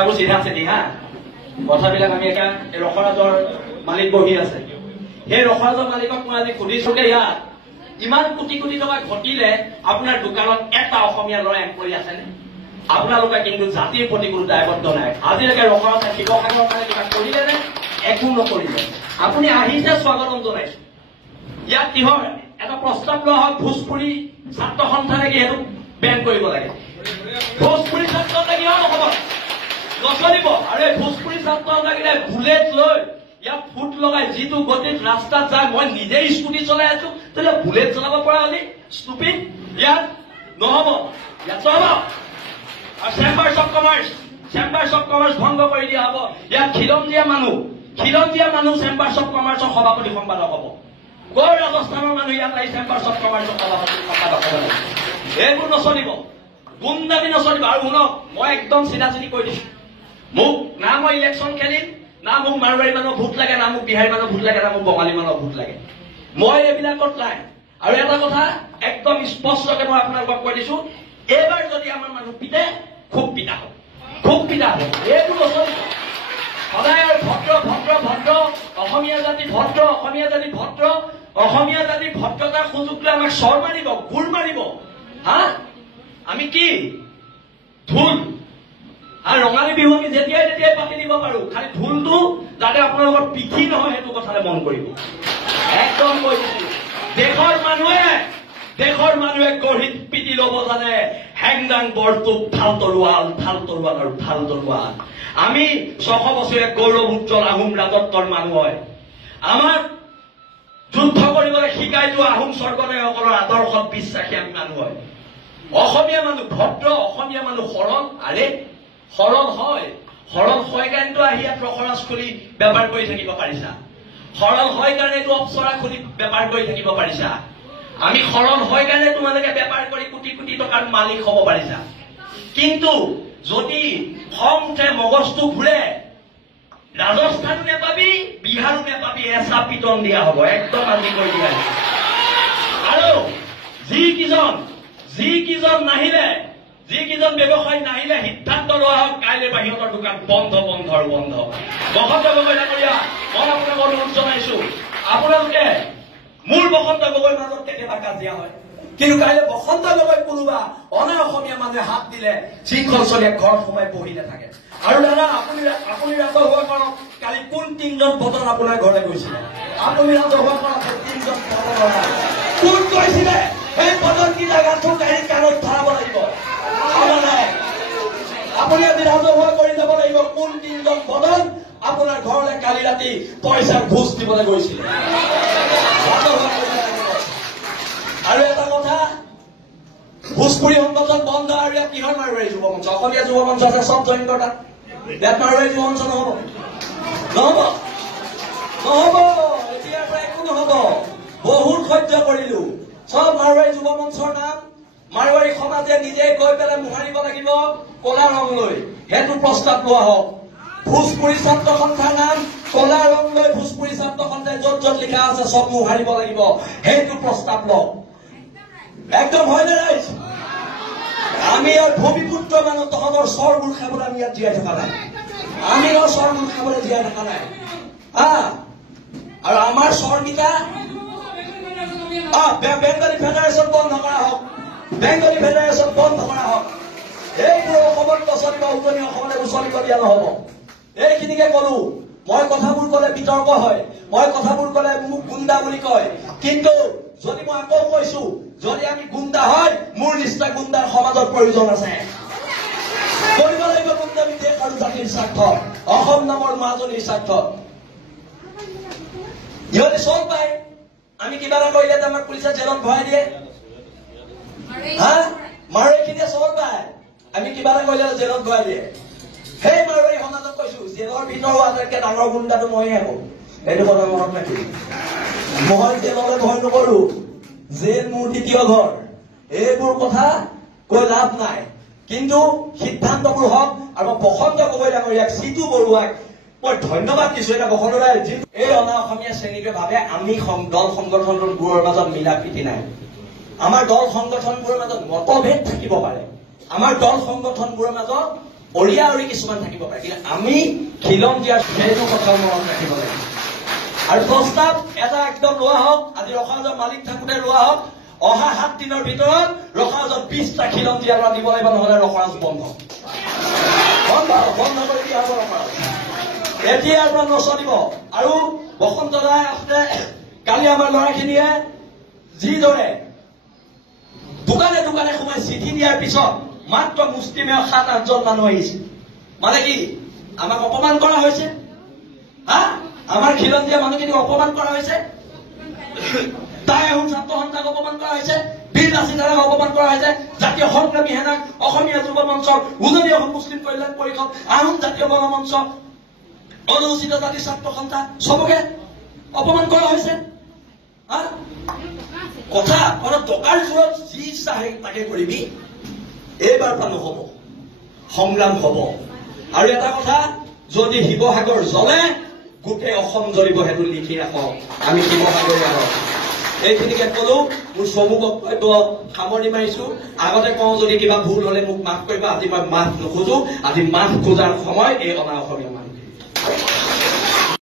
কথাবোৰ চিধা চিধি হা কথাবিলাক আমি এটা ৰসৰাজৰ মালিক বহি আছে সেই ৰসৰাজৰ মালিকক মই আজি সুধিছো যে ইয়াত ইমান কোটি কোটি টকা ঘটিলে আপোনাৰ দোকানত এটা অসমীয়া ল'ৰা এমপ্লয়ী আছেনে আপোনালোকে কিন্তু জাতিৰ প্ৰতি কোনো দায়বদ্ধ নাই আজিলৈকে ৰসৰাজে শিৱসাগৰৰ কাৰণে কিবা কৰিলে নে একো নকৰিলে আপুনি আহিছে স্বাগতম জনাইছো ইয়াত কিহৰ এটা প্ৰস্তাৱ লোৱা হয় ভোজপুৰী ছাত্ৰ সন্থানে কি সেইটো বেন কৰিব লাগে ভোজপুৰী ছাত্ৰ কিয় নহব নচলিব আৰু এই ভোজপুৰী ছাত্ৰ লাগিলে বুলেট লৈ ইয়াত ফুট লগাই যিটো গতিত ৰাস্তাত যায় মই নিজে স্কুটি চলাই আছো তেতিয়া বুলেট চলাব পৰা হলি ষ্টুপিড ইয়াত নহব ইয়াত নহব আৰু চেম্বাৰ্ছ অফ কমাৰ্চ ভংগ কৰি দিয়া হব ইয়াত খিলঞ্জীয়া মানুহ চেম্বাৰ্ছ অফ কমাৰ্চৰ সভাপতি সম্পাদক হব কৰ ৰাজস্থানৰ মানুহ ইয়াত আহি চেম্বাৰ্ছ অফ কমাৰ্চৰ সভাপতি সম্পাদক হব এইবোৰ নচলিব গুণ্ডামি নচলিব আৰু শুনক মই একদম চিধা চিধি কৈ দিছো মোক না মই ইলেকশ্যন খেলিম না মোক মাৰোৱাৰী মানুহৰ ভোট লাগে না মোক বিহাৰী মানুহৰ ভোট লাগে না মোক বঙালী মানুহৰ ভোট লাগে মই এইবিলাকত নাই আৰু এটা কথা একদম স্পষ্টকে মই আপোনালোকক কৈ দিছো এইবাৰ যদি আমাৰ মানুহ পিতে খুব পিতা হ'ব এইবোৰ নচলিব সদায় আৰু ভদ্ৰ অসমীয়া জাতি ভদ্ৰতাৰ সুযোগ লৈ আমাক চৰ মাৰিব গুৰ মাৰিব হা আমি কি ঢোল আৰু ৰঙালী বিহু আমি যেতিয়াই পাতি দিব পাৰো খালি ঢোলটো যাতে আপোনালোকৰ পিঠি নহয় সেইটো কথালে মন কৰিব একদম কৈ দিছো দেশৰ মানুহে গঢ়িত পিটি ল'ব জানে হেংদাং বৰটোপ ঠাল তৰোৱাল আমি 600 বছৰীয়া গৌৰৱ উজ্জ্বল আহোম ৰাজত্বৰ মানুহ হয় আমাক যুদ্ধ কৰিবলৈ শিকাই যোৱা আহোম স্বৰ্গদেউসকলৰ আদৰ্শত বিশ্বাসী আমি মানুহ হয় অসমীয়া মানুহ ভদ্ৰ অসমীয়া মানুহ সৰল হয় কাৰণেতো আহি ইয়াত ৰসৰাজ খুলি বেপাৰ কৰি থাকিব পাৰিছা সৰল হয় কাৰণে এইটো অপচৰা খুলি বেপাৰ কৰি থাকিব পাৰিছা আমি সৰল হয় কাৰণে তোমালোকে বেপাৰ কৰি কোটি কোটি টকাৰ মালিক হ'ব পাৰিছা কিন্তু যদি খং উঠে মগজটো ঘূৰে ৰাজস্থানো নেপাবি বিহাৰো নেপাবি এচা পিটন দিয়া হ'ব একদম আজি কৈ দিয়া আৰু যিকেইজন ব্যৱসায়ী নাহিলে সিদ্ধান্ত লোৱা হওক কাইলৈ বাহিৰৰ দোকান বন্ধ বসন্ত গগৈ ডাঙৰীয়া মই আপোনাক অনুৰোধ জনাইছো আপোনালোকে মোৰ বসন্ত গগৈৰ মাজত কেতিয়াবা কাজিয়া হয় কিন্তু কাইলৈ বসন্ত গগৈ কোনোবা অনা অসমীয়া মানুহে হাত দিলে শৃংখল চলিয়ে ঘৰত সোমাই বহি নাথাকে আৰু দাদা আপুনি ৰাজহুৱা কৰক কালি কোন 3জন বদন আপোনাৰ ঘৰলৈ গৈছিলে আপুনি ৰাজহুৱা কৰক 3জন বদন কোন গৈছিলে সেই বদন কি জাগাটো গাড়ী কাণত ধৰাব লাগিব আপুনি আজি ৰাজহুৱা কৰি যাব লাগিব কোন 3জন বদন আপোনাৰ ঘৰলৈ কালি ৰাতি পইচাৰ ঘোষ দিবলৈ গৈছিলে আৰু এটা কথা ভোজপুৰী সংগঠন বন্ধ আৰু ইয়াত কিহৰ মাৰোৱাৰী যুৱ মঞ্চ অসমীয়া যুৱ মঞ্চ আছে চব জইন কৰা ইয়াত মাৰোৱাৰী যুৱ মঞ্চ নহব এতিয়াৰ পৰা একো নহব বহুত সহ্য কৰিলো চব মাৰোৱাৰী যুৱ মঞ্চৰ নাম মাৰোৱাৰী সমাজে নিজে গৈ পেলাই মোহাৰিব লাগিব কলা ৰং লৈ সেইটো প্ৰস্তাৱ লোৱা হওক ভোজপুৰী ছাত্ৰ সন্থাৰ নাম কলা ৰং লৈ ভোজপুৰী ছাত্ৰ সন্থাই য'ত লিখা আছে চব মোহাৰিব লাগিব সেইটো প্ৰস্তাৱ লওক একদম হয়নে ৰাইজ আমি ইয়াৰ ভূমিপুত্ৰ মানুহ তহঁতৰ চৰবোৰ খাবলৈ আমি ইয়াত জীয়াই থকা নাই আৰু আমাৰ চৰকেইটা বেংগলী ফেডাৰেশ্যন বন্ধ কৰা হওক এইবোৰ অসমত নচলিব উজনি অসমলৈ উচলিব দিয়া নহব এইখিনিকে কলো মই কথাবোৰ কলে বিতৰ্ক হয় মই কথাবোৰ কলে মোক গুণ্ডা বুলি কয় কিন্তু যদি মই আকৌ কৈছো যদি আমি গুণ্ডা হয় মোৰ নিচিনা গুণ্ডাৰ সমাজৰ প্ৰয়োজন আছে কৰিব লাগিব গুণ্ডামি দেশ আৰু জাতিৰ স্বাৰ্থত অসম নামৰ মাজনীৰ স্বাৰ্থত ইহঁতে চল পায় আমি কিবা এটা কৰিলে আমাক পুলিচে জেলত ভৰাই দিয়ে মাৰোৱাৰীখিনিয়ে চল পায় আমি কিবা এটা কৰিলে জেলত ভৰাই দিয়ে সেই মাৰোৱাৰী সমাজক কৈছো জেলৰ ভিতৰৰ আটাইতকৈ ডাঙৰ গুণ্ডাটো ময়ে হব এইটো কথা মনত ৰাখিবি মই জেললৈ ভয় নকৰো জেল মোৰ দ্বিতীয় ঘৰ এইবোৰ কথা কৈ লাভ নাই কিন্তু সিদ্ধান্তবোৰ হওক আৰু বসন্ত গগৈ ডাঙৰীয়াক সিতু বৰুৱাক মই ধন্যবাদ দিছো এটা বসন্ত ৰায় এই অনা অসমীয়া শ্ৰেণীটোৱে ভাবে আমি দল সংগঠনবোৰৰ মাজত মিলা প্ৰীতি নাই আমাৰ দল সংগঠনবোৰৰ মাজত মতভেদ থাকিব পাৰে আমাৰ দল সংগঠনবোৰৰ মাজত অৰিয়া অৰি কিছুমান থাকিব পাৰে, কিন্তু আমি খিলঞ্জীয়া দিয়াৰ সেইটো কথা মনত ৰাখিব লাগিব। আৰু প্ৰস্তাৱ এটা একদম লোৱা হওক, আজি ৰখাজৰ মালিক থাকোঁতে লোৱা হওক, অহা 7 দিনৰ ভিতৰত ৰখাজত 20টা খিলঞ্জীয়া ল'ৰা দিব লাগিব, নহলে ৰখাজ বন্ধ কৰি দিয়া হ'ব। ৰখাজ এতিয়াৰ পৰা নচলিব। আৰু বসন্ত দাই আছে কালি আমাৰ ল'ৰাখিনিয়ে যিদৰে দোকানে দোকানে সোমাই চিঠি দিয়াৰ পিছত মাত্ৰ মুষ্টিমেয় 7-8জন মানুহ আহিছে, মানে কি আমাক অপমান কৰা হৈছে? হা, আমাৰ খিলঞ্জীয়া মানুহখিনিক অপমান কৰা হৈছে, তাই আহোম ছাত্ৰ সন্থাক অপমান কৰা হৈছে, বীৰ লাচিতাক অপমান কৰা হৈছে, জাতীয় সংগ্ৰামী সেনাক, অসমীয়া যুৱ মঞ্চৰ, উজনি অসম মুছলিম কল্যাণ পৰিষদ, আহোম জাতীয় গণমঞ্চ, অনুসূচিত জাতি ছাত্ৰ সন্থা, চবকে অপমান কৰা হৈছে। কথা টকাৰ জোৰত যি ইচ্ছা তাকে কৰিবি, এইবাৰ পৰা নহব, সংগ্ৰাম হব। আৰু এটা কথা, যদি শিৱসাগৰ জ্বলে গোটেই অসম জ্বলিব, সেইটো লিখি ৰাখক। আমি শিৱসাগৰীয়া হওক। এইখিনিকে কলো, মোৰ চমু বক্তব্য সামৰি মাৰিছো। আগতে কওঁ যদি কিবা ভুল হলে মোক মাফ কৰিবা, আজি মই মাফ নোখোজো। আজি মাফ খোজাৰ সময় এই অনা অসমীয়া মানুহ।